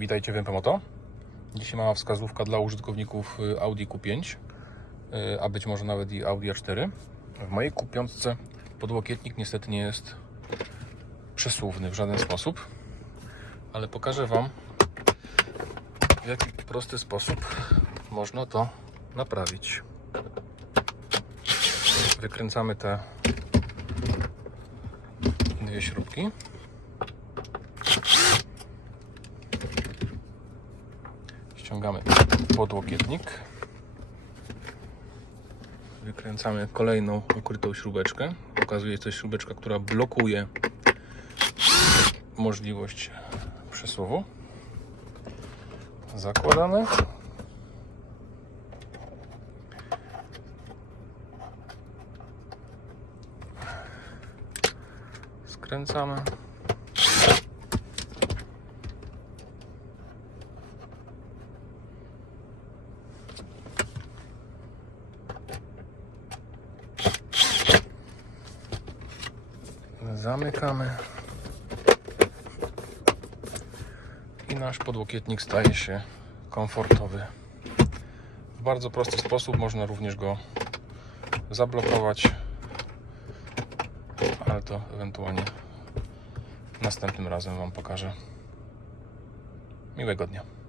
Witajcie w MP Moto. Dzisiaj mała wskazówka dla użytkowników y, Audi Q5, y, a być może nawet i Audi A4. W mojej Q5 podłokietnik niestety nie jest przesuwny w żaden sposób, ale pokażę Wam w jaki prosty sposób można to naprawić. Wykręcamy te dwie śrubki. Ściągamy podłokietnik. Wykręcamy kolejną ukrytą śrubeczkę. Okazuje się, to śrubeczka, która blokuje możliwość przesuwu. Zakładamy. Skręcamy. Zamykamy. I nasz podłokietnik staje się komfortowy. W bardzo prosty sposób można również go zablokować, ale to ewentualnie następnym razem Wam pokażę. Miłego dnia.